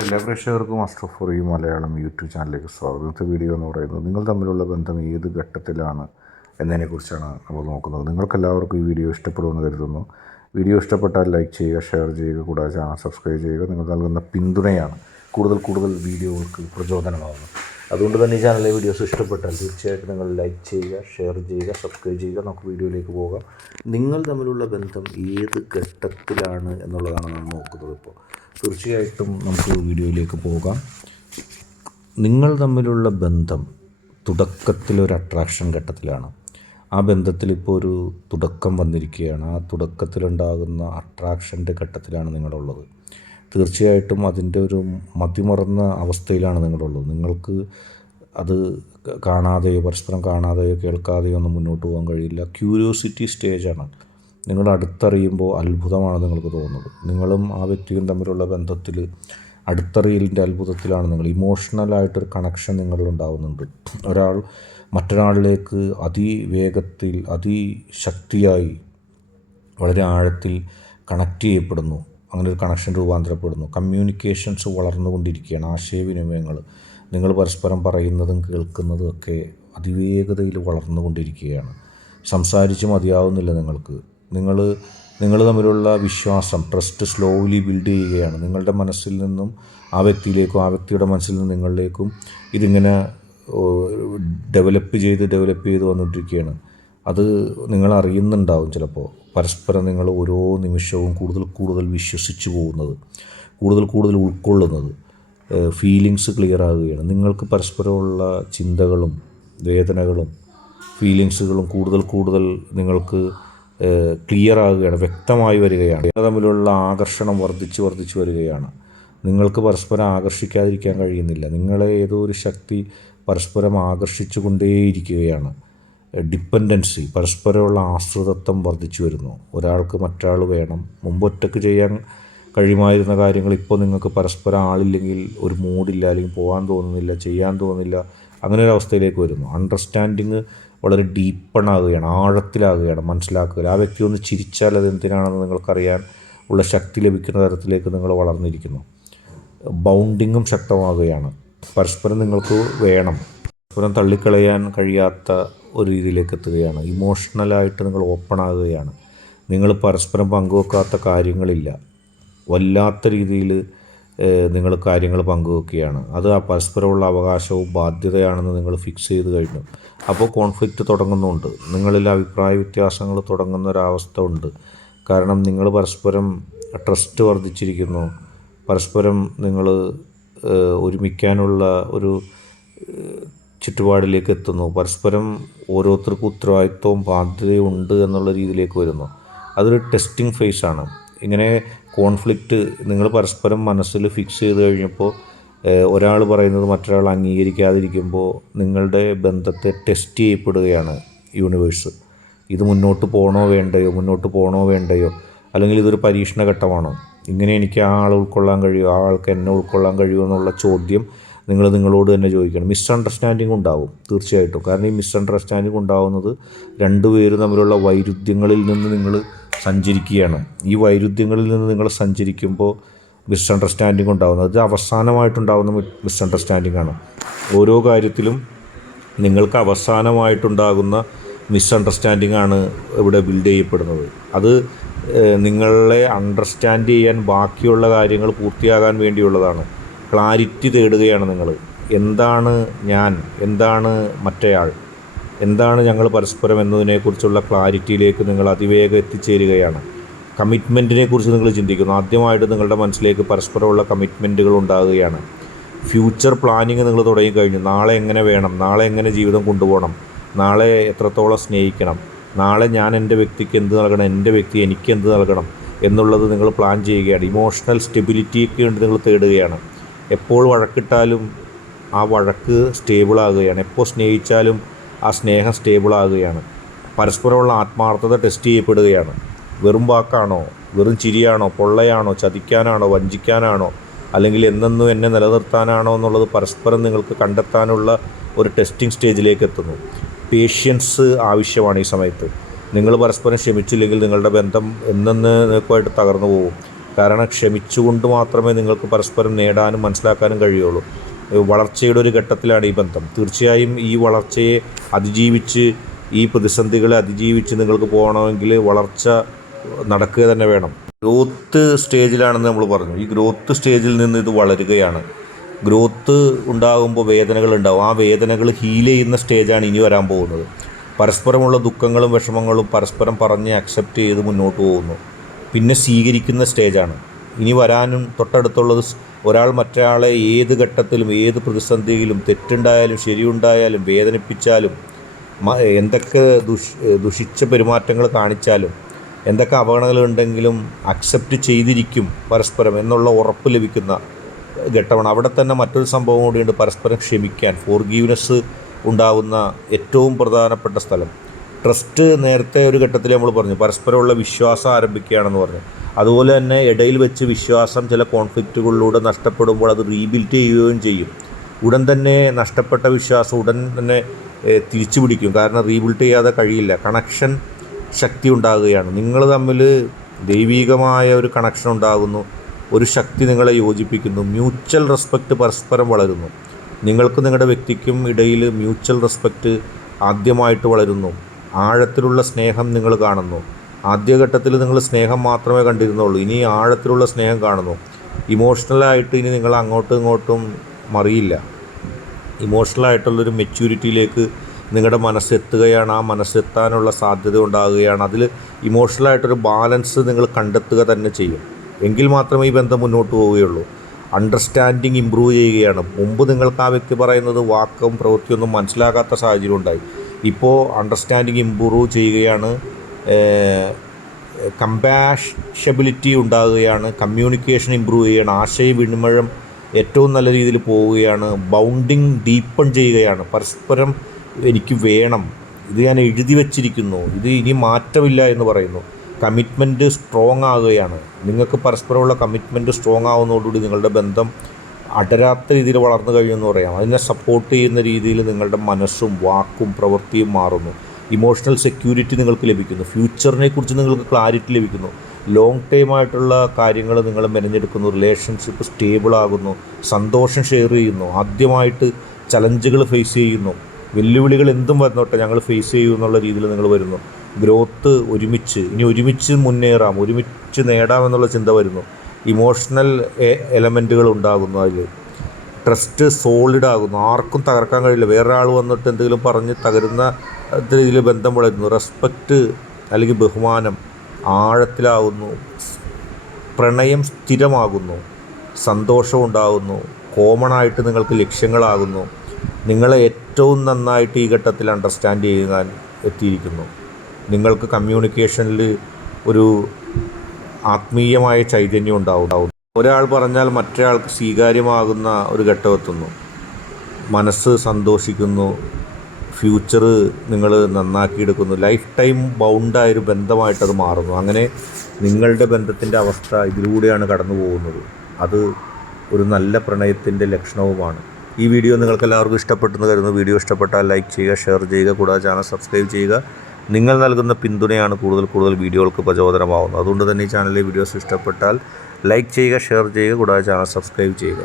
എല്ലാ പ്രേക്ഷകർക്കും master for you Malayalam YouTube ചാനലിലേക്ക് സ്വാഗതം. ഇന്നത്തെ വീഡിയോ എന്ന് പറയുന്നത് നിങ്ങൾ തമ്മിലുള്ള ബന്ധം ഏത് ഘട്ടത്തിലാണ് എന്നതിനെക്കുറിച്ചാണ് നമ്മൾ നോക്കുന്നത്. നിങ്ങൾക്കെല്ലാവർക്കും ഈ വീഡിയോ ഇഷ്ടപ്പെടുമെന്ന് കരുതുന്നു. വീഡിയോ ഇഷ്ടപ്പെട്ടാൽ ലൈക്ക് ചെയ്യുക, ഷെയർ ചെയ്യുക, കൂടാതെ ചാനൽ സബ്സ്ക്രൈബ് ചെയ്യുക. നിങ്ങൾ നൽകുന്ന പിന്തുണയാണ് കൂടുതൽ വീഡിയോകൾക്ക് പ്രചോദനമാകുന്നത്. അതുകൊണ്ട് തന്നെ ഈ ചാനലിലെ വീഡിയോസ് ഇഷ്ടപ്പെട്ടാൽ തീർച്ചയായിട്ടും നിങ്ങൾ ലൈക്ക് ചെയ്യുക, ഷെയർ ചെയ്യുക, സബ്സ്ക്രൈബ് ചെയ്യുക. നമുക്ക് വീഡിയോയിലേക്ക് പോകാം. നിങ്ങൾ തമ്മിലുള്ള ബന്ധം ഏത് ഘട്ടത്തിലാണ് എന്നുള്ളതാണ് നമ്മൾ നോക്കുന്നത്. ഇപ്പോൾ തീർച്ചയായിട്ടും നമുക്ക് വീഡിയോയിലേക്ക് പോകാം. നിങ്ങൾ തമ്മിലുള്ള ബന്ധം തുടക്കത്തിലൊരു അട്രാക്ഷൻ ഘട്ടത്തിലാണ്. ആ ബന്ധത്തിൽ ഇപ്പോൾ ഒരു തുടക്കം വന്നിരിക്കുകയാണ്. ആ തുടക്കത്തിലുണ്ടാകുന്ന അട്രാക്ഷൻ്റെ ഘട്ടത്തിലാണ് നിങ്ങളുള്ളത്. തീർച്ചയായിട്ടും അതിൻ്റെ ഒരു മതിമറന്ന അവസ്ഥയിലാണ് നിങ്ങളുള്ളത്. നിങ്ങൾക്ക് അത് കാണാതെയോ പരസ്പരം കാണാതെയോ കേൾക്കാതെയോ ഒന്നും മുന്നോട്ട് പോകാൻ കഴിയില്ല. ക്യൂരിയോസിറ്റി സ്റ്റേജാണ്. നിങ്ങൾ അടുത്തറിയുമ്പോൾ അത്ഭുതമാണ് നിങ്ങൾക്ക് തോന്നുന്നത്. നിങ്ങളും ആ വ്യക്തിയും തമ്മിലുള്ള ബന്ധത്തിൽ അടുത്തറിയലിൻ്റെ അത്ഭുതത്തിലാണ് നിങ്ങൾ. ഇമോഷണലായിട്ടൊരു കണക്ഷൻ നിങ്ങളിലുണ്ടാകുന്നുണ്ട്. ഒരാൾ മറ്റൊരാളിലേക്ക് അതിവേഗത്തിൽ അതിശക്തിയായി വളരെ ആഴത്തിൽ കണക്റ്റ് ചെയ്യപ്പെടുന്നു. അങ്ങനെ ഒരു കണക്ഷൻ രൂപാന്തരപ്പെടുന്നു. കമ്മ്യൂണിക്കേഷൻസ് വളർന്നുകൊണ്ടിരിക്കുകയാണ്. ആശയവിനിമയങ്ങൾ നിങ്ങൾ പരസ്പരം പറയുന്നതും കേൾക്കുന്നതും ഒക്കെ അതിവേഗതയിൽ വളർന്നുകൊണ്ടിരിക്കുകയാണ്. സംസാരിച്ച് മതിയാവുന്നില്ല നിങ്ങൾക്ക്. നിങ്ങൾ തമ്മിലുള്ള വിശ്വാസം, ട്രസ്റ്റ് സ്ലോലി ബിൽഡ് ചെയ്യുകയാണ്. നിങ്ങളുടെ മനസ്സിൽ നിന്നും ആ വ്യക്തിയിലേക്കും ആ വ്യക്തിയുടെ മനസ്സിൽ നിന്നും നിങ്ങളിലേക്കും ഇതിങ്ങനെ ഡെവലപ്പ് ചെയ്ത് വന്നുകൊണ്ടിരിക്കുകയാണ്. അത് നിങ്ങൾ അറിയുന്നുണ്ടാവും. ചിലപ്പോൾ പരസ്പരം നിങ്ങൾ ഓരോ നിമിഷവും കൂടുതൽ വിശ്വസിച്ച് പോകുന്നത്, കൂടുതൽ ഉൾക്കൊള്ളുന്നത്, ഫീലിങ്സ് ക്ലിയർ ആകുകയാണ്. നിങ്ങൾക്ക് പരസ്പരമുള്ള ചിന്തകളും വേദനകളും ഫീലിങ്സുകളും കൂടുതൽ നിങ്ങൾക്ക് ക്ലിയർ ആകുകയാണ്, വ്യക്തമായി വരികയാണ്. നിങ്ങൾ തമ്മിലുള്ള ആകർഷണം വർദ്ധിച്ച് വരികയാണ്. നിങ്ങൾക്ക് പരസ്പരം ആകർഷിക്കാതിരിക്കാൻ കഴിയുന്നില്ല. നിങ്ങളെ ഏതോ ഒരു ശക്തി പരസ്പരം ആകർഷിച്ചു കൊണ്ടേയിരിക്കുകയാണ്. ഡിപ്പെൻഡൻസി, പരസ്പരമുള്ള ആശ്രിതത്വം വർദ്ധിച്ചു വരുന്നു. ഒരാൾക്ക് മറ്റൊരാൾ വേണം. മുമ്പ് ഒറ്റയ്ക്ക് ചെയ്യാൻ കഴിയുമായിരുന്ന കാര്യങ്ങൾ ഇപ്പോൾ നിങ്ങൾക്ക് പരസ്പരം ആളില്ലെങ്കിൽ ഒരു മൂഡില്ല, അല്ലെങ്കിൽ പോകാൻ തോന്നുന്നില്ല, ചെയ്യാൻ തോന്നുന്നില്ല, അങ്ങനെ ഒരു അവസ്ഥയിലേക്ക് വരുന്നു. അണ്ടർസ്റ്റാൻഡിങ് വളരെ ഡീപ്പണാകുകയാണ്, ആഴത്തിലാകുകയാണ്, മനസ്സിലാക്കുക. ആ വ്യക്തി ഒന്ന് ചിരിച്ചാൽ അത് എന്തിനാണെന്ന് നിങ്ങൾക്കറിയാൻ ഉള്ള ശക്തി ലഭിക്കുന്ന തരത്തിലേക്ക് നിങ്ങൾ വളർന്നിരിക്കുന്നു. ബൗണ്ടിങ്ങും ശക്തമാകുകയാണ്. പരസ്പരം നിങ്ങൾക്ക് വേണം, പരസ്പരം തള്ളിക്കളയാൻ കഴിയാത്ത ഒരു രീതിയിലേക്ക് എത്തുകയാണ്. ഇമോഷണലായിട്ട് നിങ്ങൾ ഓപ്പൺ ആകുകയാണ്. നിങ്ങൾ പരസ്പരം പങ്കുവെക്കാത്ത കാര്യങ്ങളില്ല. വല്ലാത്ത രീതിയിൽ നിങ്ങൾ കാര്യങ്ങൾ പങ്കുവെക്കുകയാണ്. അത് ആ പരസ്പരമുള്ള അവകാശവും ബാധ്യതയാണെന്ന് നിങ്ങൾ ഫിക്സ് ചെയ്ത് കഴിഞ്ഞു. അപ്പോൾ കോൺഫ്ലിക്റ്റ് തുടങ്ങുന്നുണ്ട്. നിങ്ങളിൽ അഭിപ്രായ വ്യത്യാസങ്ങൾ തുടങ്ങുന്ന ഒരവസ്ഥ ഉണ്ട്. കാരണം നിങ്ങൾ പരസ്പരം ട്രസ്റ്റ് വർദ്ധിച്ചിരിക്കുന്നു. പരസ്പരം നിങ്ങൾ ഒരുമിക്കാനുള്ള ഒരു ചുറ്റുപാടിലേക്ക് എത്തുന്നു. പരസ്പരം ഓരോരുത്തർക്കും ഉത്തരവാദിത്വവും ബാധ്യതയും ഉണ്ട് എന്നുള്ള രീതിയിലേക്ക് വരുന്നു. അതൊരു ടെസ്റ്റിംഗ് ഫേസാണ്. ഇങ്ങനെ കോൺഫ്ലിക്റ്റ് നിങ്ങൾ പരസ്പരം മനസ്സിൽ ഫിക്സ് ചെയ്ത് കഴിഞ്ഞപ്പോൾ ഒരാൾ പറയുന്നത് മറ്റൊരാൾ അംഗീകരിക്കാതിരിക്കുമ്പോൾ നിങ്ങളുടെ ബന്ധത്തെ ടെസ്റ്റ് ചെയ്യപ്പെടുകയാണ് യൂണിവേഴ്സ്. ഇത് മുന്നോട്ട് പോകണോ വേണ്ടയോ, അല്ലെങ്കിൽ ഇതൊരു പരീക്ഷണഘട്ടമാണോ, ഇങ്ങനെ എനിക്ക് ആ ആൾ ഉൾക്കൊള്ളാൻ കഴിയുമോ, ആ ആൾക്ക് എന്നെ ഉൾക്കൊള്ളാൻ കഴിയുമോ എന്നുള്ള ചോദ്യം നിങ്ങളോട് തന്നെ ചോദിക്കണം. മിസ്അണ്ടർസ്റ്റാൻഡിങ് ഉണ്ടാവും തീർച്ചയായിട്ടും. കാരണം ഈ മിസ്അണ്ടർസ്റ്റാൻഡിങ് ഉണ്ടാവുന്നത് രണ്ടുപേരും തമ്മിലുള്ള വൈരുദ്ധ്യങ്ങളിൽ നിന്ന് നിങ്ങൾ സഞ്ചരിക്കുകയാണ്. ഈ വൈരുദ്ധ്യങ്ങളിൽ നിന്ന് നിങ്ങൾ സഞ്ചരിക്കുമ്പോൾ മിസ്അണ്ടർസ്റ്റാൻഡിങ് ഉണ്ടാകുന്നത് അത് അവസാനമായിട്ടുണ്ടാകുന്ന മിസ്അണ്ടർസ്റ്റാൻഡിങ് ആണ്. ഓരോ കാര്യത്തിലും നിങ്ങൾക്ക് അവസാനമായിട്ടുണ്ടാകുന്ന മിസ്അണ്ടർസ്റ്റാൻഡിങ് ആണ് ഇവിടെ ബിൽഡ് ചെയ്യപ്പെടുന്നത്. അത് നിങ്ങളെ അണ്ടർസ്റ്റാൻഡ് ചെയ്യാൻ ബാക്കിയുള്ള കാര്യങ്ങൾ പൂർത്തിയാകാൻ വേണ്ടിയുള്ളതാണ്. ക്ലാരിറ്റി തേടുകയാണ് നിങ്ങൾ. എന്താണ് ഞാൻ, എന്താണ് മറ്റേയാൾ, എന്താണ് ഞങ്ങൾ പരസ്പരം എന്നതിനെക്കുറിച്ചുള്ള ക്ലാരിറ്റിയിലേക്ക് നിങ്ങൾ അതിവേഗം എത്തിച്ചേരുകയാണ്. കമ്മിറ്റ്മെൻറ്റിനെ കുറിച്ച് നിങ്ങൾ ചിന്തിക്കുന്നു. ആദ്യമായിട്ട് നിങ്ങളുടെ മനസ്സിലേക്ക് പരസ്പരമുള്ള കമ്മിറ്റ്മെൻറ്റുകൾ ഉണ്ടാകുകയാണ്. ഫ്യൂച്ചർ പ്ലാനിങ് നിങ്ങൾ തുടങ്ങിക്കഴിഞ്ഞു. നാളെ എങ്ങനെ വേണം, നാളെ എങ്ങനെ ജീവിതം കൊണ്ടുപോകണം, നാളെ എത്രത്തോളം സ്നേഹിക്കണം, നാളെ ഞാൻ എൻ്റെ വ്യക്തിക്ക് എന്ത് നൽകണം, എൻ്റെ വ്യക്തി എനിക്ക് എന്ത് നൽകണം എന്നുള്ളത് നിങ്ങൾ പ്ലാൻ ചെയ്യുകയാണ്. ഇമോഷണൽ സ്റ്റെബിലിറ്റിക്ക് വേണ്ടി നിങ്ങൾ തേടുകയാണ്. എപ്പോൾ വഴക്കിട്ടാലും ആ വഴക്ക് സ്റ്റേബിളാകുകയാണ്. എപ്പോൾ സ്നേഹിച്ചാലും ആ സ്നേഹം സ്റ്റേബിളാകുകയാണ്. പരസ്പരമുള്ള ആത്മാർത്ഥത ടെസ്റ്റ് ചെയ്യപ്പെടുകയാണ്. വെറും വാക്കാണോ, വെറും ചിരിയാണോ, പൊള്ളയാണോ, ചതിക്കാനാണോ, വഞ്ചിക്കാനാണോ, അല്ലെങ്കിൽ എന്നെന്നും എന്നെ നിലനിർത്താനാണോ എന്നുള്ളത് പരസ്പരം നിങ്ങൾക്ക് കണ്ടെത്താനുള്ള ഒരു ടെസ്റ്റിംഗ് സ്റ്റേജിലേക്ക് എത്തുന്നു. പേഷ്യൻസ് ആവശ്യമാണ് ഈ സമയത്ത്. നിങ്ങൾ പരസ്പരം ക്ഷമിച്ചില്ലെങ്കിൽ നിങ്ങളുടെ ബന്ധം നിങ്ങൾക്കുമായിട്ട് തകർന്നു പോകും. കാരണം ക്ഷമിച്ചുകൊണ്ട് മാത്രമേ നിങ്ങൾക്ക് പരസ്പരം നേടാനും മനസ്സിലാക്കാനും കഴിയുള്ളൂ. വളർച്ചയുടെ ഒരു ഘട്ടത്തിലാണ് ഈ ബന്ധം. തീർച്ചയായും ഈ വളർച്ചയെ അതിജീവിച്ച്, ഈ പ്രതിസന്ധികളെ അതിജീവിച്ച് നിങ്ങൾക്ക് പോകണമെങ്കിൽ വളർച്ച നടക്കുക തന്നെ വേണം. ഗ്രോത്ത് സ്റ്റേജിലാണെന്ന് നമ്മൾ പറഞ്ഞു. ഈ ഗ്രോത്ത് സ്റ്റേജിൽ നിന്ന് ഇത് വളരുകയാണ്. ഗ്രോത്ത് ഉണ്ടാകുമ്പോൾ വേദനകൾ ഉണ്ടാകും. ആ വേദനകൾ ഹീൽ ചെയ്യുന്ന സ്റ്റേജാണ് ഇനി വരാൻ പോകുന്നത്. പരസ്പരമുള്ള ദുഃഖങ്ങളും വിഷമങ്ങളും പരസ്പരം പറഞ്ഞ് അക്സെപ്റ്റ് ചെയ്ത് മുന്നോട്ട് പോകുന്നു. പിന്നെ സ്വീകരിക്കുന്ന സ്റ്റേജാണ് ഇനി വരാനും. തൊട്ടടുത്തുള്ളത് ഒരാൾ മറ്റൊരാളെ ഏത് ഘട്ടത്തിലും ഏത് പ്രതിസന്ധിയിലും തെറ്റുണ്ടായാലും ശരിയുണ്ടായാലും വേദനിപ്പിച്ചാലും എന്തൊക്കെ ദുഷിച്ച പെരുമാറ്റങ്ങൾ കാണിച്ചാലും എന്തൊക്കെ അവഗണനകളുണ്ടെങ്കിലും അക്സെപ്റ്റ് ചെയ്തിരിക്കും പരസ്പരം എന്നുള്ള ഉറപ്പ് ലഭിക്കുന്ന ഘട്ടമാണ്. അവിടെ തന്നെ മറ്റൊരു സംഭവം കൂടിയുണ്ട്, പരസ്പരം ക്ഷമിക്കാൻ, ഫോർഗീവ്നെസ് ഉണ്ടാകുന്ന ഏറ്റവും പ്രധാനപ്പെട്ട സ്ഥലം. ട്രസ്റ്റ് നേരത്തെ ഒരു ഘട്ടത്തിൽ നമ്മൾ പറഞ്ഞു, പരസ്പരമുള്ള വിശ്വാസം ആരംഭിക്കുകയാണെന്ന് പറഞ്ഞു. അതുപോലെ തന്നെ ഇടയിൽ വെച്ച് വിശ്വാസം ചില കോൺഫ്ലിക്റ്റുകളിലൂടെ നഷ്ടപ്പെടുമ്പോൾ അത് റീബിൽഡ് ചെയ്യുകയും ചെയ്യും. ഉടൻ തന്നെ നഷ്ടപ്പെട്ട വിശ്വാസം ഉടൻ തന്നെ തിരിച്ചു പിടിക്കും. കാരണം റീബിൽഡ് ചെയ്യാതെ കഴിയില്ല. കണക്ഷൻ ശക്തി ഉണ്ടാകുകയാണ്. നിങ്ങൾ തമ്മിൽ ദൈവികമായ ഒരു കണക്ഷൻ ഉണ്ടാകുന്നു. ഒരു ശക്തി നിങ്ങളെ യോജിപ്പിക്കുന്നു. മ്യൂച്വൽ റെസ്പെക്റ്റ് പരസ്പരം വളരുന്നു. നിങ്ങൾക്കും നിങ്ങളുടെ വ്യക്തിക്കും ഇടയിൽ മ്യൂച്വൽ റെസ്പെക്റ്റ് ആദ്യമായിട്ട് വളരുന്നു. ആഴത്തിലുള്ള സ്നേഹം നിങ്ങൾ കാണുന്നു. ആദ്യഘട്ടത്തിൽ നിങ്ങൾ സ്നേഹം മാത്രമേ കണ്ടിരുന്നുള്ളൂ. ഇനി ആഴത്തിലുള്ള സ്നേഹം കാണുന്നു. ഇമോഷണലായിട്ട് ഇനി നിങ്ങൾ അങ്ങോട്ടും ഇങ്ങോട്ടും മറിയില്ല. ഇമോഷണലായിട്ടുള്ളൊരു മെച്യൂരിറ്റിയിലേക്ക് നിങ്ങളുടെ മനസ്സെത്തുകയാണ്. ആ മനസ്സെത്താനുള്ള സാധ്യത ഉണ്ടാകുകയാണ്. അതിൽ ഇമോഷണലായിട്ടൊരു ബാലൻസ് നിങ്ങൾ കണ്ടെത്തുക തന്നെ ചെയ്യും. എങ്കിൽ മാത്രമേ ഈ ബന്ധം മുന്നോട്ട് പോവുകയുള്ളൂ. അണ്ടർസ്റ്റാൻഡിങ് ഇമ്പ്രൂവ് ചെയ്യുകയാണ്. മുമ്പ് നിങ്ങൾക്ക് ആ വ്യക്തി പറയുന്നത് വാക്കും പ്രവൃത്തിയൊന്നും മനസ്സിലാകാത്ത സാഹചര്യം ഉണ്ടായി. ഇപ്പോൾ അണ്ടർസ്റ്റാൻഡിങ് ഇമ്പ്രൂവ് ചെയ്യുകയാണ്. കമ്പാഷബിലിറ്റി ഉണ്ടാകുകയാണ്. കമ്മ്യൂണിക്കേഷൻ ഇമ്പ്രൂവ് ചെയ്യുകയാണ്. ആശയവിനിമയം ഏറ്റവും നല്ല രീതിയിൽ പോവുകയാണ്. ബൗണ്ടിങ് ഡീപ്പൺ ചെയ്യുകയാണ്. പരസ്പരം എനിക്ക് വേണം, ഇത് ഞാൻ എഴുതി വച്ചിരിക്കുന്നു, ഇത് ഇനി മാറ്റമില്ല എന്ന് പറയുന്നു. കമ്മിറ്റ്മെൻറ്റ് സ്ട്രോങ് ആകുകയാണ്. നിങ്ങൾക്ക് പരസ്പരമുള്ള കമ്മിറ്റ്മെൻറ്റ് സ്ട്രോങ് ആവുന്നതോടുകൂടി നിങ്ങളുടെ ബന്ധം അടരാത്ത രീതിയിൽ വളർന്നു കഴിയുമെന്ന് പറയാം. അതിനെ സപ്പോർട്ട് ചെയ്യുന്ന രീതിയിൽ നിങ്ങളുടെ മനസ്സും വാക്കും പ്രവൃത്തിയും മാറുന്നു. ഇമോഷണൽ സെക്യൂരിറ്റി നിങ്ങൾക്ക് ലഭിക്കുന്നു. ഫ്യൂച്ചറിനെ കുറിച്ച് നിങ്ങൾക്ക് ക്ലാരിറ്റി ലഭിക്കുന്നു. ലോങ് ടൈമായിട്ടുള്ള കാര്യങ്ങൾ നിങ്ങൾ മെനഞ്ഞെടുക്കുന്നു. റിലേഷൻഷിപ്പ് സ്റ്റേബിൾ ആകുന്നു. സന്തോഷം ഷെയർ ചെയ്യുന്നു. ആദ്യമായിട്ട് ചലഞ്ചുകൾ ഫേസ് ചെയ്യുന്നു. വെല്ലുവിളികൾ എന്തും വന്നോട്ടെ ഞങ്ങൾ ഫേസ് ചെയ്യും എന്നുള്ള രീതിയിൽ നിങ്ങൾ വരുന്നു. ഗ്രോത്ത് ഇനി ഒരുമിച്ച് മുന്നേറാം, ഒരുമിച്ച് നേടാമെന്നുള്ള ചിന്ത വരുന്നു. ഇമോഷണൽ എലമെൻറ്റുകൾ ഉണ്ടാകുന്നു. അതിൽ ട്രസ്റ്റ് സോളിഡ് ആകുന്നു. ആർക്കും തകർക്കാൻ കഴിയില്ല. വേറൊരാൾ വന്നിട്ട് എന്തെങ്കിലും പറഞ്ഞ് തകരുന്ന രീതിയിൽ ബന്ധം വളരുന്നു. റെസ്പെക്റ്റ് അല്ലെങ്കിൽ ബഹുമാനം ആഴത്തിലാകുന്നു. പ്രണയം സ്ഥിരമാകുന്നു. സന്തോഷം ഉണ്ടാകുന്നു. കോമൺ ആയിട്ട് നിങ്ങൾക്ക് ലക്ഷ്യങ്ങളാകുന്നു. നിങ്ങളെ ഏറ്റവും നന്നായിട്ട് ഈ ഘട്ടത്തിൽ അണ്ടർസ്റ്റാൻഡ് ചെയ്യാൻ എത്തിയിരിക്കുന്നു. നിങ്ങൾക്ക് കമ്മ്യൂണിക്കേഷനിൽ ഒരു ആത്മീയമായ ചൈതന്യം ഉണ്ടാവും. ഒരാൾ പറഞ്ഞാൽ മറ്റൊരാൾക്ക് സ്വീകാര്യമാകുന്ന ഒരു ഘട്ടമെത്തുന്നു. മനസ്സ് സന്തോഷിക്കുന്നു. ഫ്യൂച്ചർ നിങ്ങൾ നന്നാക്കിയെടുക്കുന്നു. ലൈഫ് ടൈം ബൗണ്ടായൊരു ബന്ധമായിട്ടത് മാറുന്നു. അങ്ങനെ നിങ്ങളുടെ ബന്ധത്തിൻ്റെ അവസ്ഥ ഇതിലൂടെയാണ് കടന്നു പോകുന്നത്. അത് ഒരു നല്ല പ്രണയത്തിൻ്റെ ലക്ഷണവുമാണ്. ഈ വീഡിയോ നിങ്ങൾക്ക് എല്ലാവർക്കും ഇഷ്ടപ്പെട്ടെന്ന് കരുതുന്നു. വീഡിയോ ഇഷ്ടപ്പെട്ടാൽ ലൈക്ക് ചെയ്യുക, ഷെയർ ചെയ്യുക, കൂടാതെ ചാനൽ സബ്സ്ക്രൈബ് ചെയ്യുക. നിങ്ങൾ നൽകുന്ന പിന്തുണയാണ് കൂടുതൽ വീഡിയോകൾക്ക് പ്രചോദനമാകുന്നത്. അതുകൊണ്ട് തന്നെ ഈ ചാനലിലെ വീഡിയോസ് ഇഷ്ടപ്പെട്ടാൽ ലൈക്ക് ചെയ്യുക, ഷെയർ ചെയ്യുക, കൂടാതെ ചാനൽ സബ്സ്ക്രൈബ് ചെയ്യുക.